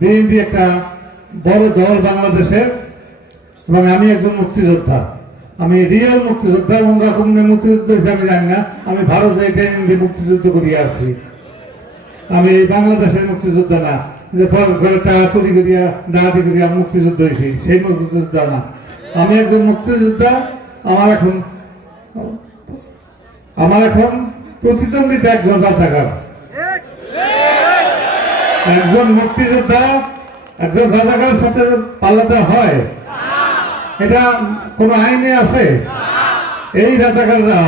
BNP একটা বড় দল বাংলাদেশের, এবং আমি একজন মুক্তিযোদ্ধা। আমি রিয়েল মুক্তিযোদ্ধা, অন্যরকম মুক্তিযুদ্ধ হিসাবে জানি না। আমি ভারতে ট্রেনিং দিয়ে মুক্তিযুদ্ধ করিয়ে আসছি। আমি বাংলাদেশের মুক্তিযোদ্ধা না, যে ঘরে টাকা চুরি করিয়া ডাকাতি করিয়া মুক্তিযুদ্ধ হয়েছি, সেই মুক্তিযোদ্ধা না। আমি একজন মুক্তিযোদ্ধা। আমার এখন প্রতিদ্বন্দ্বিতা একজন রাজাকার। একজন মুক্তিযোদ্ধা একজন রাজাকারের সাথে পাল্লাতে হয়? এটা কোন আইনে আছে? এই রাজাকাররা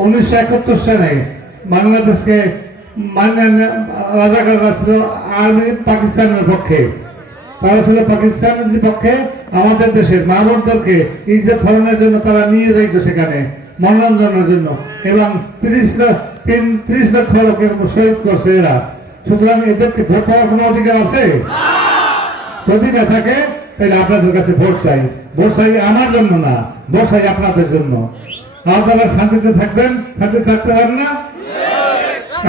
1971 সালে বাংলাদেশকে রাজাকাররা ছিল আর্মি পাকিস্তানের পক্ষে। তারা ছিল পাকিস্তানের বিপক্ষে। আমাদের দেশের মা বোনদেরকে ইজ্জত হরণের জন্য তারা নিয়ে যাইত সেখানে মনোরঞ্জনের জন্য, এবং 30 লক্ষ লোকের শহীদ করছে এরা। সুতরাং এদেরকে ভোট পাওয়ার কোনো অধিকার আছে? যদি না থাকে তাহলে আপনাদের কাছে ভোট চাই। ভোট চাই আমার জন্য না, ভোট চাই আপনাদের জন্য। আপনারা শান্তিতে থাকবেন, শান্তিতে থাকতে পারেন না?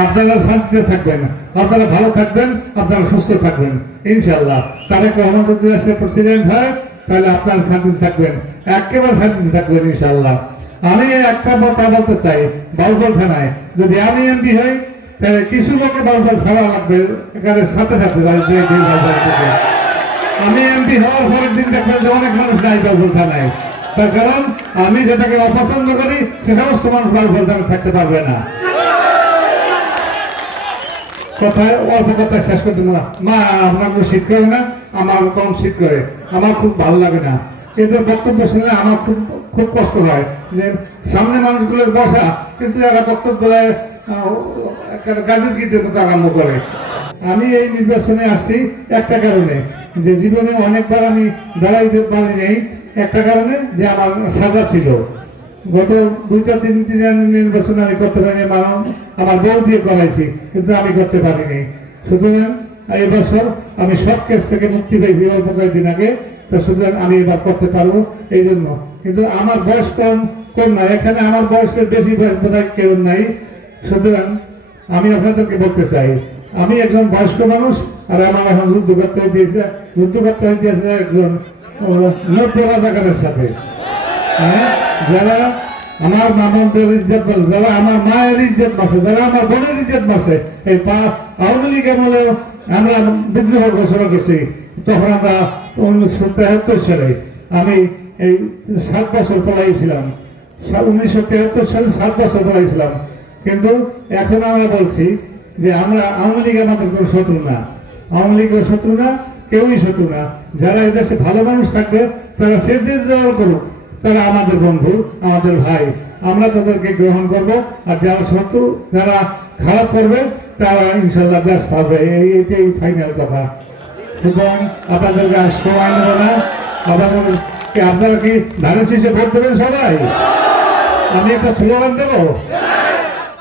আপনারা শান্তিতে থাকবেন, আপনারা ভালো থাকবেন, আপনারা সুস্থ থাকবেন ইনশাআল্লাহ। তারেক রহমান যদি দেশের প্রেসিডেন্ট হয় তাহলে আপনারা শান্তিতে থাকবেন, একেবারে শান্তিতে থাকবেন ইনশাআল্লাহ। আমি একটা কথা বলতে চাই, বাউফল থানায় যদি আমি এমপি হই তাহলে কিছু লোকে বাউফল ছাড়া লাগবে এখানে সাথে সাথে। আমি এমপি হওয়ার পরের দিন দেখবেন যে অনেক মানুষ নাই বাউফল থানায়, তার কারণ আমি যেটাকে অপছন্দ করি সে সমস্ত মানুষ বাউফল থানায় থাকতে পারবে না। কথায় অল্প কথা শেষ করতে না, মা আপনার শীত করে না, আমার কম শীত করে, আমার খুব ভালো লাগে না। এদের বক্তব্য শুনলে আমার খুব খুব কষ্ট হয় যে সামনে মানুষগুলোর বসা, কিন্তু এরা বক্তব্য গাজীর গীতের মতো আরম্ভ করে। আমি এই নির্বাচনে আসছি একটা কারণে, যে জীবনে অনেকবার আমি দাঁড়াইতে পারি নেই। একটা কারণে যে আমার সাজা ছিল। গত 2-3 নির্বাচন আমি করতে পারিনি, আমার বউ দিয়ে করাইছি, কিন্তু আমি করতে পারিনি। সুতরাং এই বছর আমি সব কেস থেকে মুক্তি পেয়েছি অল্প কয়েকদিন আগে, তো সুতরাং আমি এবার করতে পারবো এই জন্য। কিন্তু আমার বয়স কম না, এখানে আমার বয়সের বেশি বোধহয় কেউ নাই। সুতরাং আমি আপনাদেরকে বলতে চাই, আমি একজন বয়স্ক মানুষ, আর আমার এখন যুদ্ধ করতে হইতেছে একজন 90 রাজাকারের সাথে। যারা আমার মামনদের ইজ্জত বাঁচে, যারা আমার মায়ের ইজ্জত বাঁচে, যারা আমার বোনের ইজ্জত বাঁচে। এই আওয়ামী লীগ আমলে আমরা বিদ্রোহ ঘোষণা করছি, তখন আমরা 1973 সালে আমি এই 7 বছর পড়াইছিলাম। 1973 সালে 7 বছর পড়াইছিলাম। কিন্তু এখন আমরা বলছি যে আমরা আওয়ামী লীগ আমাদের কোনো শত্রু না, আওয়ামী লীগের শত্রু না, কেউই শত্রু না। যারা এদেশে ভালো মানুষ থাকবে তারা সে দেশ দেওয়ার করুক, তারা আমাদের বন্ধু, আমাদের ভাই, আমরা তাদেরকে গ্রহণ করব। আর যারা শত্রু, যারা খারাপ করবে তারা ইনশাল্লাহ দেশ পাবে, এইটাই ফাইনাল কথা। সুতরাং আপনাদেরকে আর সময় নেব না। আপনারা কি ধানের শীষে ভোট দেবেন সবাই? আমি একটা স্লোগান দেবো।